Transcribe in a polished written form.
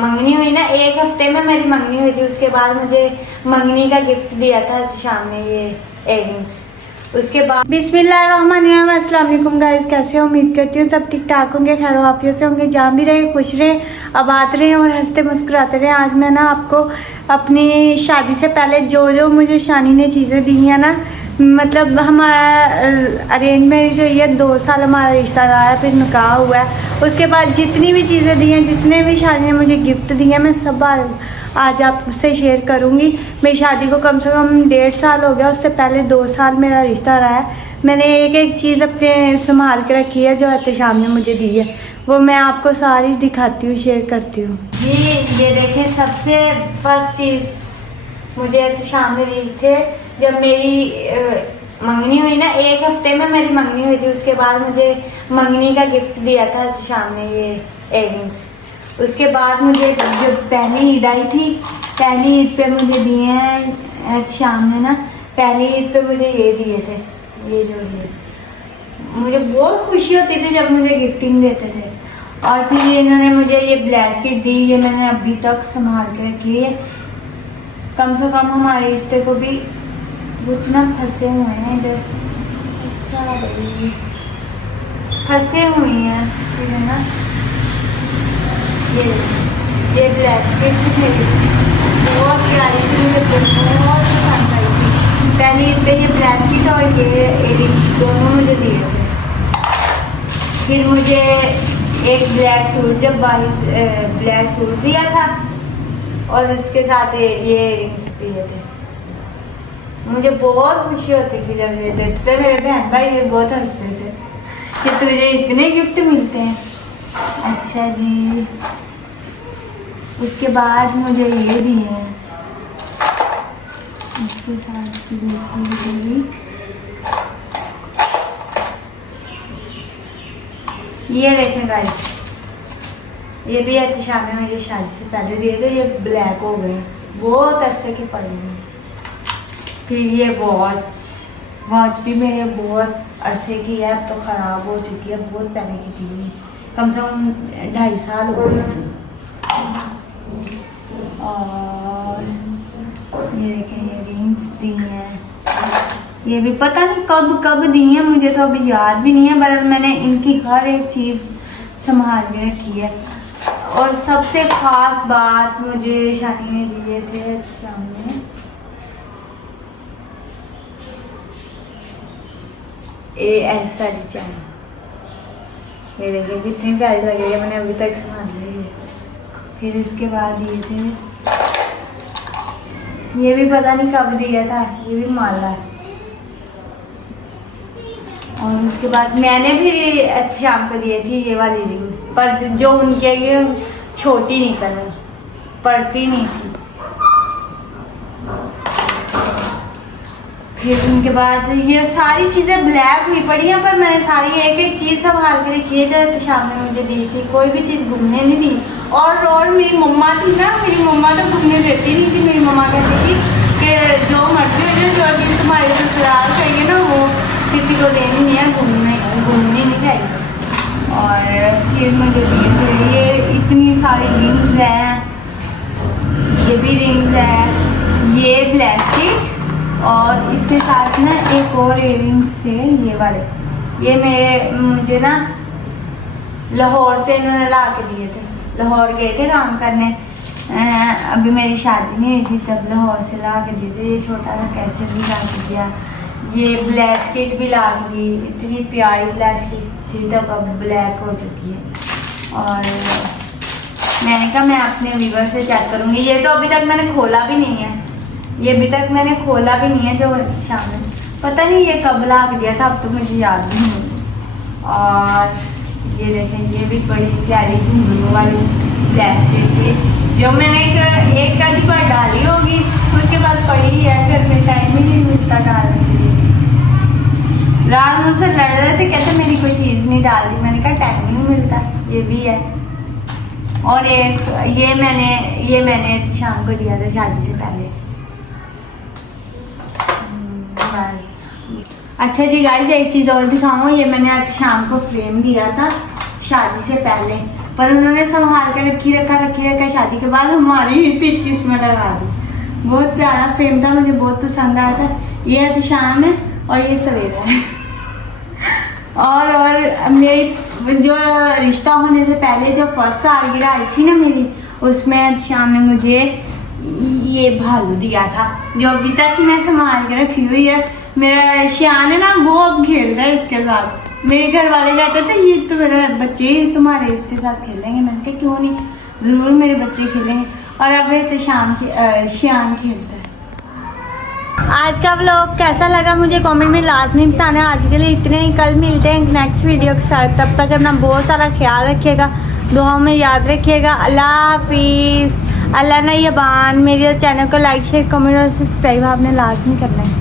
मंगनी हुई ना, 1 हफ्ते में मेरी मंगनी हुई थी। उसके बाद मुझे मंगनी का गिफ्ट दिया था शाम ने ये इयररिंग्स। उसके बाद बिस्मिल्लाहिर्रहमानिर्रहीम, अस्सलाम वालेकुम गाइस, कैसे हो? उम्मीद करती हूँ सब ठीक ठाक होंगे, खैर वाफियत से होंगे, जहाँ भी रहे खुश रहे, आबाद रहे और हंसते मुस्कुराते रहे। आज मैं ना आपको अपनी शादी से पहले जो जो मुझे शानी ने चीज़ें दी हैं ना, मतलब हमारा अरेंज मैरिज हुई है, 2 साल हमारा रिश्ता रहा है, फिर निकाह हुआ है। उसके बाद जितनी भी चीज़ें दी हैं, जितने भी शादी ने मुझे गिफ्ट दिए हैं, मैं सब आज आपसे शेयर करूंगी। मेरी शादी को कम से कम 1.5 साल हो गया, उससे पहले 2 साल मेरा रिश्ता रहा है। मैंने एक एक चीज़ अपने संभाल के रखी है जो एहतशाम ने मुझे दी है, वो मैं आपको सारी दिखाती हूँ, शेयर करती हूँ। ये देखें, सबसे फर्स्ट चीज़ मुझे एहतशाम ने दी थे जब मेरी मंगनी हुई ना, 1 हफ्ते में मेरी मंगनी हुई थी। उसके बाद मुझे मंगनी का गिफ्ट दिया था शाम ने ये इयररिंग्स। उसके बाद मुझे जो पहली ईद आई थी, पहली ईद पे मुझे दिए हैं शाम ने ना, पहली ईद पे मुझे ये दिए थे, ये जो दिए। मुझे बहुत खुशी होती थी जब मुझे गिफ्टिंग देते थे। और फिर इन्होंने मुझे ये ब्रेसलेट दी, ये मैंने अभी तक संभाल के रखी है। कम से कम हमारे रिश्ते को भी कुछ ना फंसे हुए हैं इधर, अच्छा भाई फंसे हुई हैं, ठीक है ना। ये ब्रेसलेट मेरी बहुत प्यारी थी, मुझे बहुत पसंद आई थी। पहले पे ये ब्रेसलेट और ये इयररिंग्स दोनों मुझे दिए थे। फिर मुझे एक ब्लैक सूट, जब ब्लैक सूट दिया था और उसके साथ ये इयररिंग्स दिए थे। मुझे बहुत खुशी होती थी जब ये देते थे। मेरे बहन भाई भी बहुत हंसते थे कि तुझे इतने गिफ्ट मिलते हैं। अच्छा जी, उसके बाद मुझे ये दिए हैं, इसके साथ ये देखें गाइस, ये भी एहतशाम ने मुझे शादी से पहले दिए थे। ये ब्लैक हो गए, बहुत अरसे के पड़े हैं। फिर ये वॉच भी मेरे बहुत अरसे की है, अब तो ख़राब हो चुकी है, बहुत पहले की थी, कम से कम 2.5 साल हो गए। और ये देखें, ये रिंग्स दी हैं, ये भी पता नहीं कब दी हैं, मुझे तो अभी याद भी नहीं है, पर मैंने इनकी हर एक चीज़ संभाल के रखी है। और सबसे ख़ास बात मुझे शानी ने दिए थे सामने, एस वाली चैन। ये देखिए कितनी प्यारी लग रही है, मैंने अभी तक संभाल ली है। फिर इसके बाद ये थे, ये भी पता नहीं कब दिया था, ये भी माला है। और उसके बाद मैंने फिर शाम को दिए थी ये वाली रिंग, पर जो उनके ये छोटी निकल गई, पड़ती नहीं थी। फिर उनके बाद ये सारी चीज़ें ब्लैक हुई पड़ी हैं, पर मैंने सारी एक एक चीज़ संभाल के रखी है जो शाम ने मुझे दी थी, कोई भी चीज़ घूमने नहीं दी। और मेरी मम्मा थी ना, मेरी मम्मा तो घूमने देती नहीं थी। मेरी मम्मा कहती थी कि जो मर्जी हो जाए, जो अभी तुम्हारे ससुराल चाहिए ना, वो किसी को देनी नहीं है, घूमनी नहीं चाहिए। और फिर मुझे दिए थे ये इतनी सारी रिंग्स हैं, ये भी रिंग्स है, ये ब्रेसलेट, और इसके साथ ना एक और इयररिंग्स थे, ये वाले। ये मुझे ना लाहौर से इन्होंने ला के दिए थे, लाहौर गए थे काम करने, अभी मेरी शादी नहीं हुई थी तब लाहौर से ला के दिए थे। ये छोटा सा कैचर भी ला के दिया, ये ब्रेसलेट भी ला के दी, इतनी प्यारी ब्रेसलेट थी, तब अब ब्लैक हो चुकी है। और मैंने कहा मैं अपने व्यूअर से चेक करूँगी। ये तो अभी तक मैंने खोला भी नहीं है, ये अभी तक मैंने खोला भी नहीं है, जो शाम में पता नहीं ये कब ला के दिया था, अब तो मुझे याद भी नहीं। और ये देखें, ये भी बड़ी प्यारी घुंघरू वाली ब्रेसलेट थी, जो मैंने एक आधी बार डाली होगी, उसके बाद पड़ी है, घर में टाइम ही नहीं मिलता डालने के लिए। रात मुझसे लड़ रहे थे, कहते मेरी कोई चीज़ नहीं डाल दी, मैंने कहा टाइम ही नहीं मिलता। ये भी है। और एक ये मैंने शाम को दिया था शादी से पहले। अच्छा जी गाइस, एक चीज़ और दिखाऊंगा, ये मैंने आज शाम को फ्रेम दिया था शादी से पहले, पर उन्होंने संभाल कर रखा। शादी के बाद हमारी ही पीक किस्मत लगा दी। बहुत प्यारा फ्रेम था, मुझे बहुत पसंद आया था। ये है शाम है और ये सवेरा है। और मेरी जो रिश्ता होने से पहले जो फर्स्ट सालगिरह आई थी ना मेरी, उसमें शाम ने मुझे ये भालू दिया था, जो अभी तक मैं संभाल के रखी हुई है। मेरा श्यान है ना, वो अब खेल रहा है इसके साथ। मेरे घर वाले कहते थे ये तो मेरा बच्चे तुम्हारे इसके साथ खेलेंगे। मैंने कहा क्यों नहीं, ज़रूर मेरे बच्चे खेलेंगे। और अब ये तो श्यान खेलता है। आज का व्लॉग कैसा लगा मुझे कमेंट में लाजमी बताना। आज के लिए इतने ही, कल मिलते हैं नेक्स्ट वीडियो के साथ। तब तक अपना बहुत सारा ख्याल रखिएगा, दुआओं में याद रखिएगा। अल्लाह हाफिज़। अल्लाह ने यबान। मेरे चैनल को लाइक शेयर कमेंट और सब्सक्राइब आपने लाजमी करना है।